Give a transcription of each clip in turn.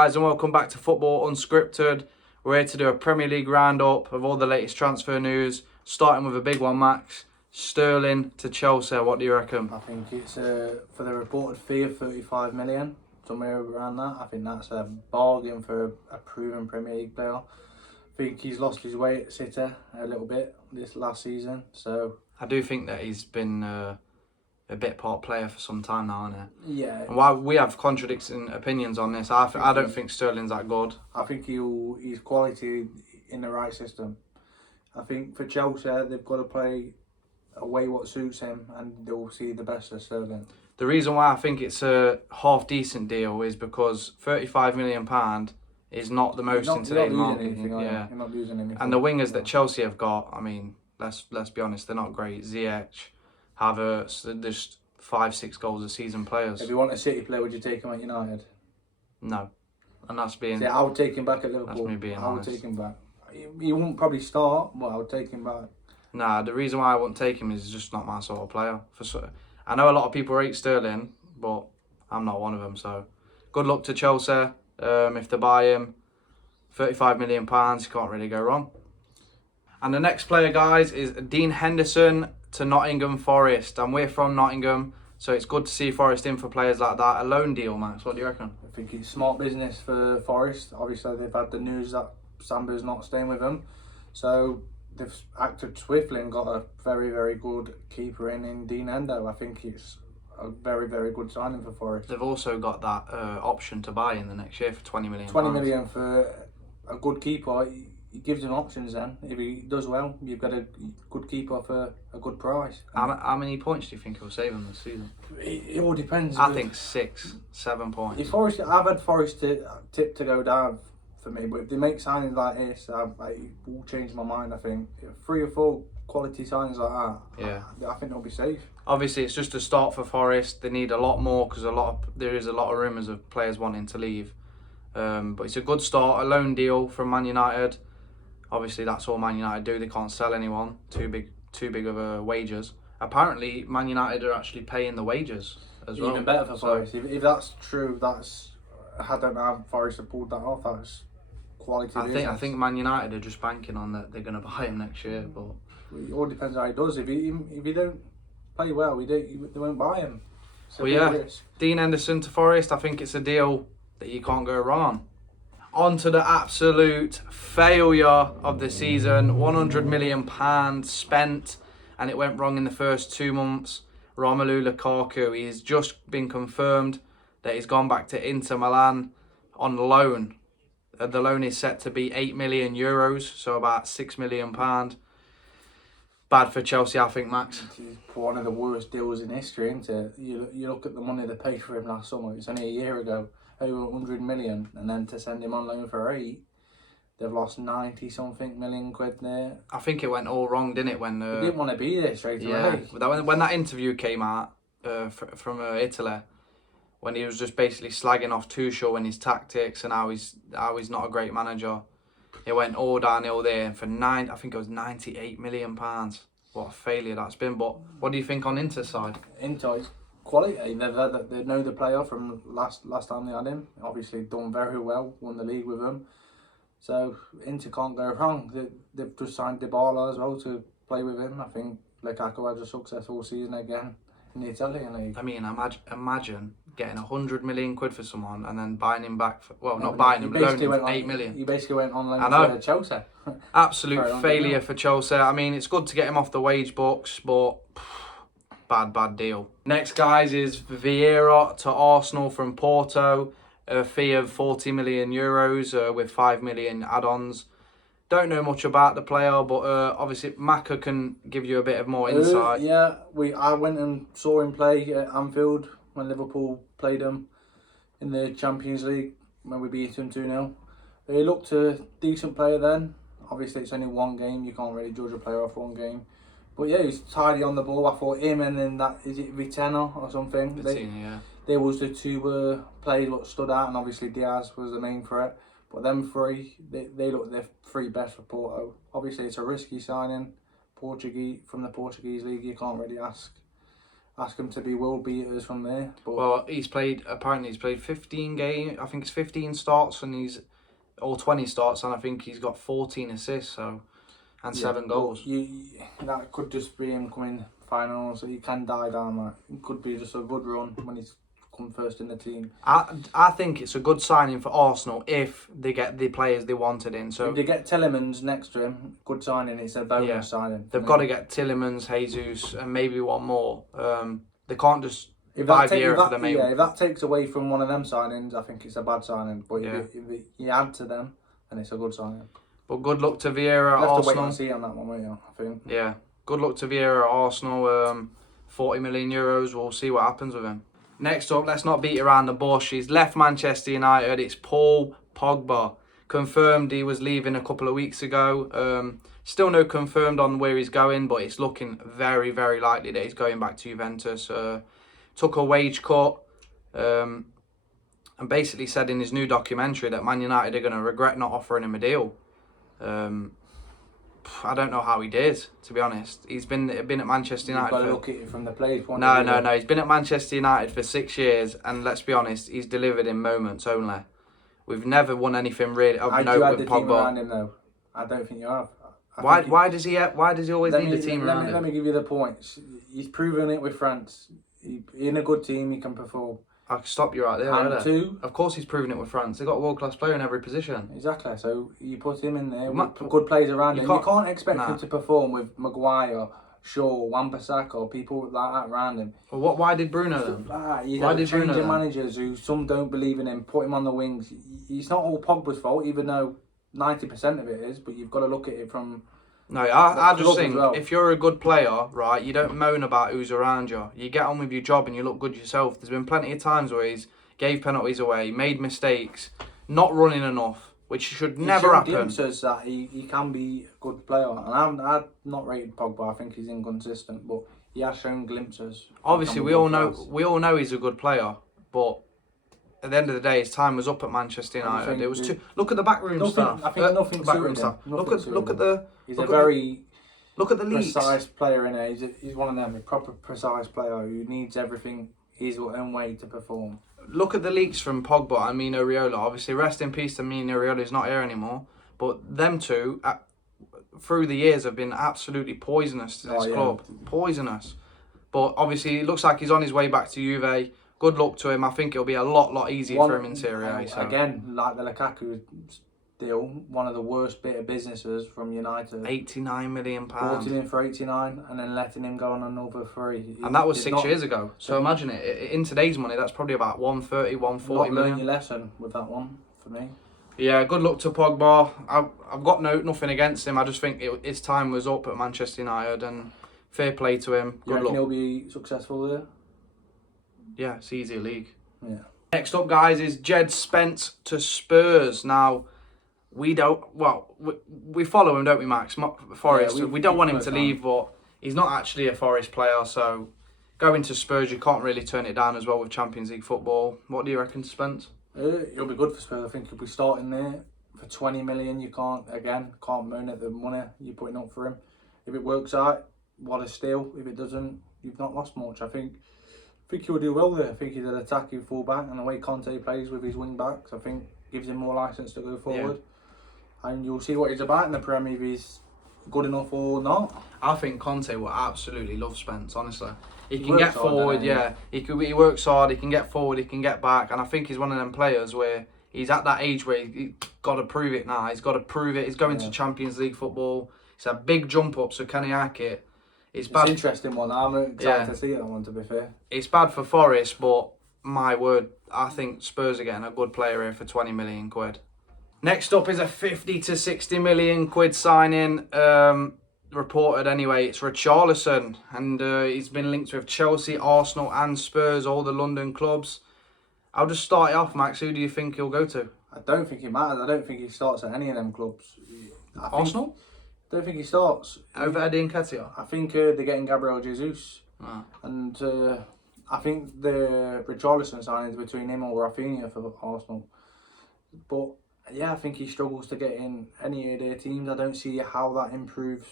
guys, and welcome back to Football Unscripted. We're here to do a Premier League roundup of all the latest transfer news, starting with a big one, Max. Sterling to Chelsea, what do you reckon? I think it's for the reported fee of 35 million, somewhere around that. I think that's a bargain for a proven Premier League player. I think he's lost his way at City a little bit this last season, so I do think that he's been a bit part player for some time now, hasn't he? Yeah. And while we have contradicting opinions on this, I don't think Sterling's that good. I think he's quality in the right system. I think for Chelsea, they've got to play a way what suits him, and they'll see the best of Sterling. The reason why I think it's a half decent deal is because £35 million is not the most in today's market. You're not losing anything. And the wingers that Chelsea have got, I mean, let's be honest, they're not great. Ziyech, Havertz, they're just 5-6 goals a season players. If you want a City player, would you take him at United? No, and that's being. See, I would take him back at Liverpool. That's me being honest. I would take him back. He won't probably start, but I would take him back. Nah, the reason why I wouldn't take him is just not my sort of player. I know a lot of people rate Sterling, but I'm not one of them. So, good luck to Chelsea. If they buy him, £35 million, you can't really go wrong. And the next player, guys, is Dean Henderson to Nottingham Forest. And we're from Nottingham, so it's good to see Forest in for players like that. A loan deal, Max, what do you reckon? I think it's smart business for Forest. Obviously, they've had the news that Samba's not staying with them. So they've acted swiftly and got a very, very good keeper in Dean Hendo. I think it's a very, very good signing for Forest. They've also got that option to buy in the next year for £20 million. 20 million for a good keeper. He gives them options then. If he does well, you've got a good keeper for a good price. How many points do you think he'll save them this season? It all depends. I think 6-7 points. If Forest, I've had Forest tip to go down for me, but if they make signings like this, it will change my mind. I think 3 or 4 quality signings like that. Yeah, I think they'll be safe. Obviously, it's just a start for Forest. They need a lot more because there is a lot of rumours of players wanting to leave. But it's a good start. A loan deal from Man United. Obviously, that's all Man United do. They can't sell anyone too big of wages. Apparently, Man United are actually paying the wages as well. Even better for Forest. If that's true, I don't know how Forest have pulled that off. That's quality. I think Man United are just banking on that they're going to buy him next year. But it all depends how he does. If he don't play well, they won't buy him. So well, yeah, Dean Henderson to Forest. I think it's a deal that you can't go wrong on. On to the absolute failure of the season. £100 million spent, and it went wrong in the first 2 months. Romelu Lukaku, he's just been confirmed that he's gone back to Inter Milan on loan. The loan is set to be €8 million, so about £6 million. Bad for Chelsea, I think, Max. It's one of the worst deals in history, isn't it? You look at the money they paid for him last summer. It's only a year ago. Over 100 million, and then to send him on loan for 8, they've lost 90 something million quid there. I think it went all wrong, didn't it? When they didn't want to be there straight away. When that interview came out from Italy, when he was just basically slagging off Tuchel and his tactics and how he's not a great manager, it went all downhill there for I think it was £98 million. What a failure that's been. But what do you think on Inter's side? Inter's quality. They know the player from last time they had him. Obviously done very well, won the league with him. So Inter can't go wrong. They've just signed Dybala as well to play with him. I think Lukaku has a successful season again in the Italian league. I mean, imagine getting 100 million quid for someone and then buying him back for, not buying him, loaning him for 8 million. He basically went on loan for Chelsea. Absolute failure for Chelsea. I mean, it's good to get him off the wage books, but bad deal. Next, guys, is Vieira to Arsenal from Porto. A fee of €40 million with 5 million add-ons. Don't know much about the player, but obviously Maka can give you a bit of more insight. I went and saw him play at Anfield when Liverpool played him in the Champions League when we beat him 2-0. He looked a decent player then. Obviously, it's only one game. You can't really judge a player off one game. But yeah, he's tidy on the ball. I thought him and then is it Vitena or something? Vitena, yeah. They was the 2 players what stood out, and obviously Diaz was the main threat. But them 3, they look the 3 best for Porto. Obviously, it's a risky signing. From the Portuguese league, you can't really ask ask them to be world beaters from there. But Well, apparently he's played 15 games. I think it's 15 starts or 20 starts, and I think he's got 14 assists, and 7 goals. That could just be him coming finals. So he can die down. Like, it could be just a good run when he's come first in the team. I think it's a good signing for Arsenal if they get the players they wanted in. So if they get Tielemans next to him, good signing. It's a bonus signing. They've got to get Tielemans, Jesus, and maybe one more. They can't just buy Vieira for the main. Yeah, if that takes away from one of them signings, I think it's a bad signing. But if you add to them, then it's a good signing. But good luck to Vieira at Arsenal. Have to wait and see on that one, won't you? I think. Yeah, good luck to Vieira at Arsenal. 40 million euros. We'll see what happens with him. Next up, let's not beat around the bush. He's left Manchester United. It's Paul Pogba. Confirmed he was leaving a couple of weeks ago. Still no confirmed on where he's going, but it's looking very, very likely that he's going back to Juventus. Took a wage cut and basically said in his new documentary that Man United are going to regret not offering him a deal. I don't know how he did, to be honest. He's been at Manchester United. You've got to look at it from the player's point of view. No. He's been at Manchester United for 6 years, and let's be honest, he's delivered in moments only. We've never won anything really of note with Pogba. Team around him, though? I don't think you have. Why does he always need the team around him? Let me give you the points. He's proven it with France. In a good team, he can perform. I can stop you right there. And two, of course he's proven it with France. They've got a world-class player in every position. Exactly. So you put him in there with good players around him. You can't expect him to perform with Maguire, Shaw, Wan-Bissaka, people like that around him. Well, why did Bruno then? Why did Bruno then? Managers who some don't believe in him, put him on the wings. It's not all Pogba's fault, even though 90% of it is. But you've got to look at it from. No, I just think if you're a good player, right, you don't moan about who's around you. You get on with your job and you look good yourself. There's been plenty of times where he's gave penalties away, made mistakes, not running enough, which should never happen. Glimpses that he can be a good player, and I've not rated Pogba. I think he's inconsistent, but he has shown glimpses. Obviously, we all know he's a good player, but at the end of the day, his time was up at Manchester United. It was too. Look at the backroom staff. I think nothing backroom staff. Look at the. He's a very leaks. Precise player in it. He's one of them, a proper precise player who needs everything his own way to perform. Look at the leaks from Pogba and Mino Raiola. Obviously, rest in peace to Mino Raiola. He's not here anymore. But them two, through the years, have been absolutely poisonous to this club. Poisonous. But obviously, it looks like he's on his way back to Juve. Good luck to him. I think it'll be a lot easier for him in Serie A. So. Again, like the Lukaku deal, one of the worst bit of businesses from United. £89 million. Brought him in for 89 and then letting him go on another 3. And that was 6 years ago. So imagine it. In today's money, that's probably about 130, 140 million. Learn your lesson with that one, for me. Yeah, good luck to Pogba. I've got nothing against him. I just think his time was up at Manchester United, and fair play to him. Good luck. He'll be successful there? Yeah, it's easier league. Yeah. Next up, guys, is Jed Spence to Spurs. Now, we follow him, don't we, Max? Forest. Yeah, we don't want him to leave, but he's not actually a Forest player, so going to Spurs, you can't really turn it down as well with Champions League football. What do you reckon, Spence? It'll be good for Spurs. I think he'll be starting there for 20 million. You can't moan at the money you're putting up for him. If it works out, what a steal. If it doesn't, you've not lost much. I think he'll do well there. I think he's an attacking fullback, and the way Conte plays with his wing backs, I think gives him more license to go forward. Yeah. And you'll see what he's about in the Premier if he's good enough or not. I think Conte will absolutely love Spence, honestly. He can get forward, he works hard, he can get forward, he can get back, and I think he's one of them players where he's at that age where he's got to prove it now. He's got to prove it. He's going to Champions League football. It's a big jump up, so can he hack it? It's bad. It's an interesting one. I'm excited to see that one, to be fair. It's bad for Forest, but my word, I think Spurs are getting a good player here for 20 million quid. Next up is a 50 to 60 million quid signing. Reported anyway, it's Richarlison, and he's been linked with Chelsea, Arsenal and Spurs, all the London clubs. I'll just start it off, Max. Who do you think he'll go to? I don't think it matters. I don't think he starts at any of them clubs. Arsenal? I don't think he starts. Over Eddie Nketiah? I think they're getting Gabriel Jesus. Ah. And I think the Richarlison signing is between him or Rafinha for Arsenal. But yeah, I think he struggles to get in any of their teams. I don't see how that improves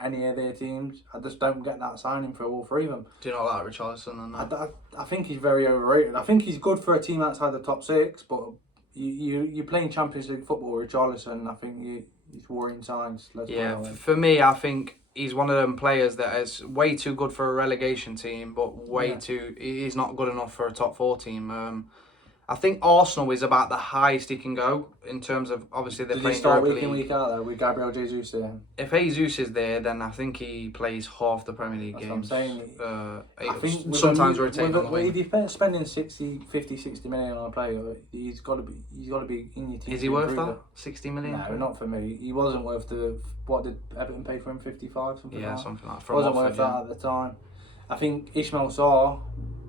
any of their teams. I just don't get that signing for all three of them. Do you not like Richarlison? And that? I think he's very overrated. I think he's good for a team outside the top six, but you're playing Champions League football with Richarlison. I think he's worrying signs. For me, I think he's one of them players that is way too good for a relegation team, but he's not good enough for a top 4 team. I think Arsenal is about the highest he can go in terms of, obviously they're playing start Europa week in League. week out though with Gabriel Jesus there? If Jesus is there, then I think he plays half the Premier League games. What I'm saying. I think sometimes rotating on the wing. If you're spending 50, 60 million on a player, he's got to be in your team. Is he worth that? 60 million? No, not for me. He wasn't worth what did Everton pay for him? 55, something like that. Something like that. Wasn't worth that at the time. I think Ismail Sarr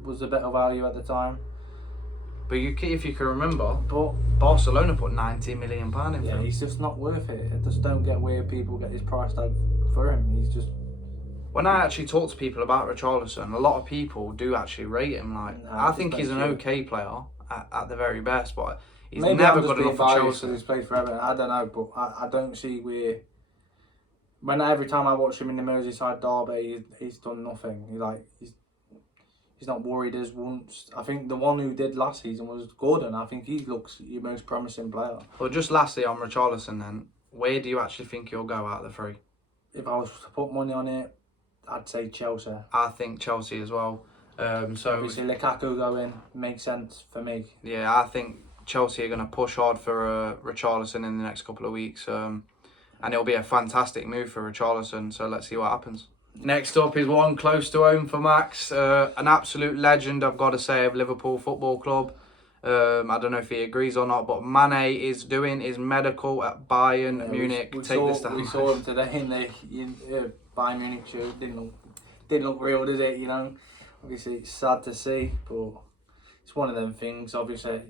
was a better value at the time. But if you can remember, but Barcelona put £90 million in for him. He's just not worth it. I just don't get where people get his price tag for him. He's just. When I actually talk to people about Richarlison, a lot of people do actually rate him. I think he's an okay player at the very best, but he's never good enough for Chelsea. He's played for Everton. I don't know, but I don't see where. Every time I watch him in the Merseyside derby, he's done nothing. He's not worried as once. I think the one who did last season was Gordon. I think he looks your most promising player. Well, just lastly on Richarlison then, where do you actually think he'll go out of the 3? If I was to put money on it, I'd say Chelsea. I think Chelsea as well. So obviously Lukaku going makes sense for me. Yeah, I think Chelsea are going to push hard for Richarlison in the next couple of weeks. And it'll be a fantastic move for Richarlison, so let's see what happens. Next up is one close to home for Max, an absolute legend, I've got to say, of Liverpool Football Club. I don't know if he agrees or not, but Mane is doing his medical at Bayern Munich. We saw him today in the Bayern Munich shirt. Didn't look real, did it? Obviously it's sad to see, but it's one of them things. Obviously,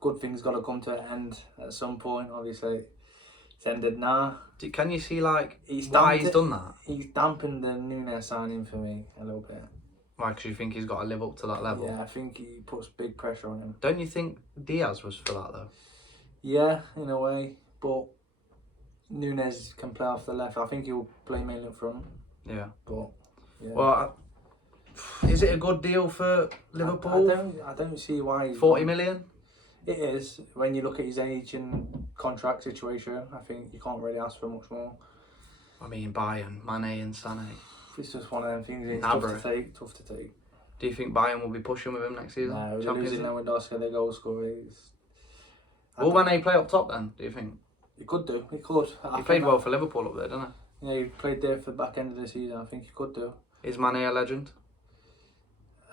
good things got to come to an end at some point. Obviously, it's ended now. Can you see why he's done that? He's dampened the Nunes signing for me a little bit. Why? Because you think he's got to live up to that level? Yeah, I think he puts big pressure on him. Don't you think Diaz was for that though? Yeah, in a way, but Nunes can play off the left. I think he'll play mainly up front. Yeah. But yeah. Well, is it a good deal for Liverpool? I don't see why. 40 million? It is. When you look at his age and contract situation, I think you can't really ask for much more. I mean, Bayern, Mane and Sané. It's just one of them things. It's tough to take. Do you think Bayern will be pushing with him next season? No, they're losing Lewandowski, their goal scorer. Will Mane play up top then, do you think? He could do. He could. He played well for Liverpool up there, didn't he? Yeah, he played there for the back end of the season. I think he could do. Is Mane a legend?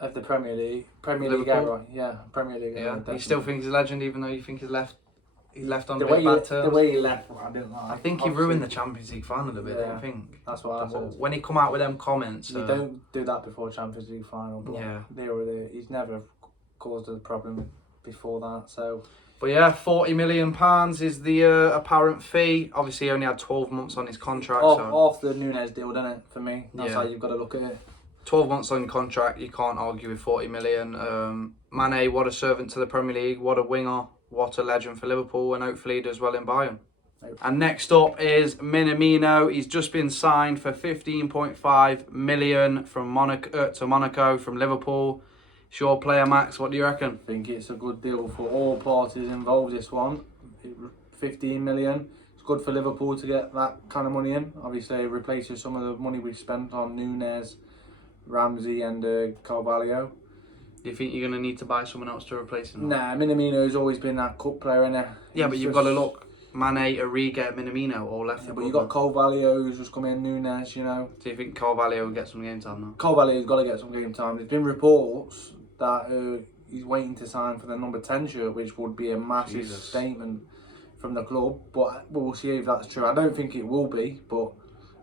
Of the Premier League Liverpool? era, yeah, Premier League. Yeah, you still think he's a legend, even though you think he's left on the a bit bad terms. The way he left, I didn't like. I think he ruined the Champions League final a bit. Yeah, I think that's what I said. When he come out with them comments, you don't do that before Champions League final. But yeah, he's never caused a problem before that. So. But yeah, £40 million is the apparent fee. Obviously, he only had 12 months on his contract. Off the Nunes deal, didn't it? For me, that's how you've got to look at it. 12 months on contract, you can't argue with 40 million. Mane, what a servant to the Premier League, what a winger, what a legend for Liverpool, and hopefully he does well in Bayern. And next up is Minamino. He's just been signed for 15.5 million from Monaco from Liverpool. It's your player, Max. What do you reckon? I think it's a good deal for all parties involved. This one, 15 million. It's good for Liverpool to get that kind of money in. Obviously, it replaces some of the money we've spent on Nunes, Ramsey and Carvalho. Do you think you're going to need to buy someone else to replace him? Nah, Minamino's always been that cup player, innit? Yeah, but you've got to look. Mane, Origi, Minamino all left. Yeah, but you got Carvalho who's just come in, Nunes, Do you think Carvalho will get some game time now? Carvalho's got to get some game time. There's been reports that he's waiting to sign for the number 10 shirt, which would be a massive statement from the club. But we'll see if that's true. I don't think it will be, but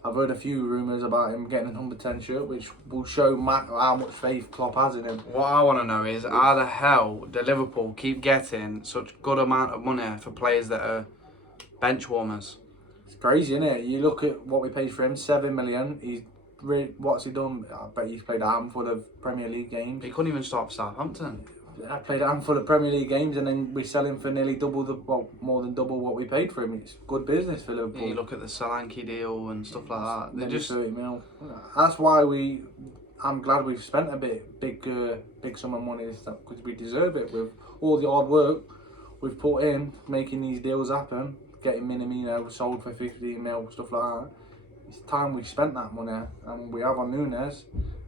I've heard a few rumours about him getting a number 10 shirt, which will show how much faith Klopp has in him. What I want to know is, how the hell do Liverpool keep getting such good amount of money for players that are bench warmers? It's crazy, isn't it? You look at what we paid for him, 7 million. What's he done? I bet he's played a handful of Premier League games. He couldn't even start for Southampton. I played a handful of Premier League games, and then we sell him for nearly more than double what we paid for him. It's good business for Liverpool. You look at the Solanke deal and stuff like that. They Nearly just 30 mil. That's why I'm glad we've spent a big sum of money, because we deserve it with all the hard work we've put in making these deals happen, getting Minamino sold for 15 mil, stuff like that. It's time we spent that money, and we have on Nunes.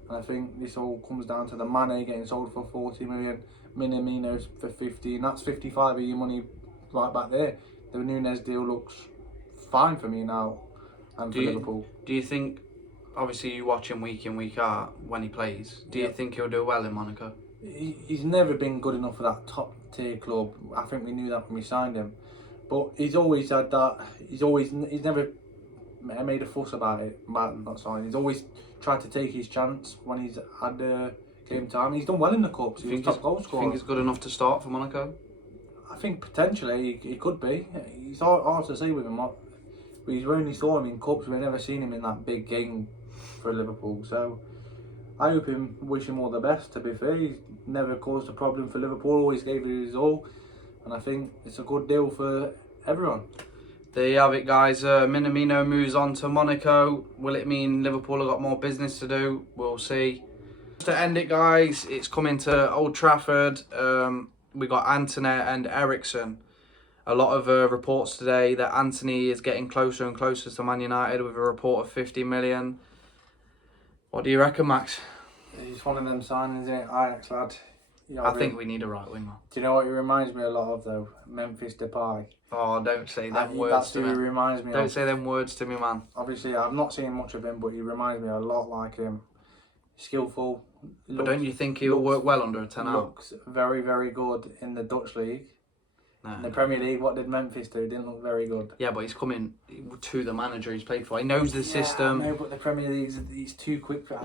And I think this all comes down to the Mane getting sold for 40 million, Minamino's for 15. That's 55 of your money right back there. The Nunes deal looks fine for me now, and for Liverpool. Do you think, obviously you watch him week in, week out when he plays, do you think he'll do well in Monaco? He's never been good enough for that top tier club. I think we knew that when we signed him. But he's always had that, he's never made a fuss about it, not signing. He's always tried to take his chance when he's had game time. He's done well in the cups. He's top goal scorer. Do you think he's good enough to start for Monaco? I think potentially he could be. It's hard to say with him. We only saw him in cups. We've never seen him in that big game for Liverpool. So I wish him all the best. To be fair, he's never caused a problem for Liverpool. Always gave it his all, and I think it's a good deal for everyone. There you have it, guys. Minamino moves on to Monaco. Will it mean Liverpool have got more business to do? We'll see. To end it, guys, it's coming to Old Trafford. We got Antony and Eriksen. A lot of reports today that Antony is getting closer and closer to Man United with a report of 50 million. What do you reckon, Max? He's one of them signings, isn't it? Ajax lad. I think we need a right winger. Do you know what he reminds me a lot of though? Memphis Depay. Oh, don't say them words That's to who he me. reminds me Don't of. say them words to me, man. Obviously, I've not seen much of him, but he reminds me a lot like him. Skillful. But don't you think he'll work well under a 10-out? Looks very, very good in the Dutch league. No. In the Premier League, what did Memphis do? Didn't look very good. Yeah, but he's coming to the manager he's played for. He knows the system. No, but the Premier League, he's too quick for.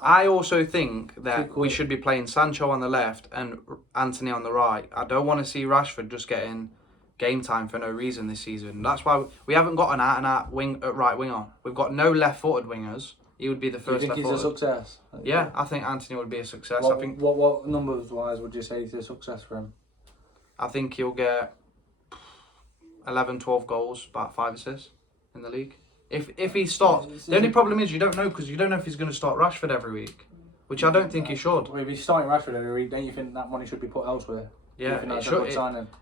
I also think that Cool. we should be playing Sancho on the left and Antony on the right. I don't want to see Rashford just getting game time for no reason this season. That's why we haven't got an out-and-out right winger. We've got no left-footed wingers. He would be the first Do you think left-footed. he's a success? Yeah, I think Antony would be a success. What, I think what numbers wise would you say is a success for him? he'll get 11, 12 goals, about 5 assists in the league. If he starts, the only problem is you don't know, because you don't know if he's going to start Rashford every week, which I don't think he should. Well, if he's starting Rashford every week, don't you think that money should be put elsewhere? Yeah, it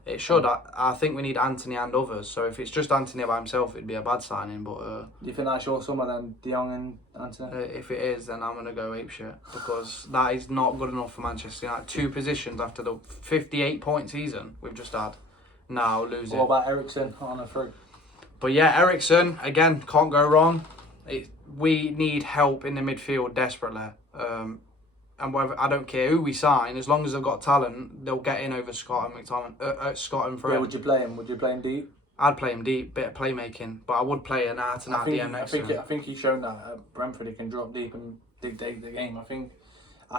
it should. I think we need Antony and others. So if it's just Antony by himself, it'd be a bad signing. But do you think that's your summer then, De Jong and Antony? If it is, then I'm gonna go apeshit, because that is not good enough for Manchester United. 2 positions after the 58-point season we've just had. Now lose it. What about Eriksen on a free? But yeah, Eriksen again, can't go wrong. We need help in the midfield desperately. And whether, I don't care who we sign, as long as they've got talent, they'll get in over Scott and McTominay. Scott and Fred. Where would you play him? Would you play him deep? I'd play him deep, bit of playmaking, but I would play an out-and-out DM next to him. I think he's shown that at Brentford he can drop deep and dictate the game. I think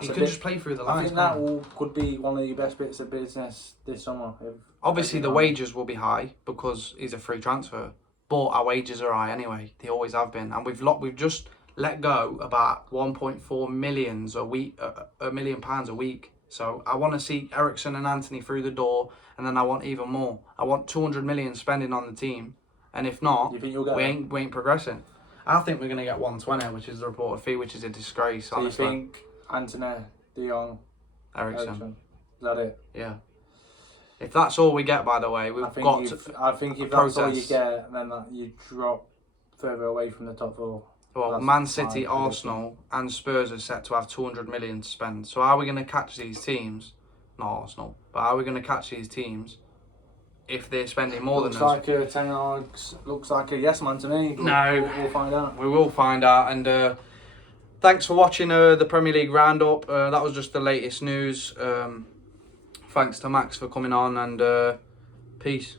he can just play through the lines. I think that could be one of the best bits of business this summer. Obviously, the wages will be high because he's a free transfer, but our wages are high anyway. They always have been, and we've just let go about 1.4 million a week, £1 million a week. So I want to see Eriksen and Antony through the door, and then I want even more. I want 200 million spending on the team, and if not, you think you'll get we ain't progressing. I think we're gonna get 120, which is the reported fee, which is a disgrace. So honestly. you think Antony, De Jong, Eriksen? Is that it? Yeah. If that's all we get, by the way, I think if that's all you get, then you drop further away from the top 4. Well, That's Man City, fine. Arsenal and Spurs are set to have 200 million to spend. So how are we going to catch these teams? Not Arsenal, but how are we going to catch these teams if they're spending more than us? Looks like a yes man to me. No. We'll find out. We will find out. And thanks for watching the Premier League roundup. That was just the latest news. Thanks to Max for coming on, and peace.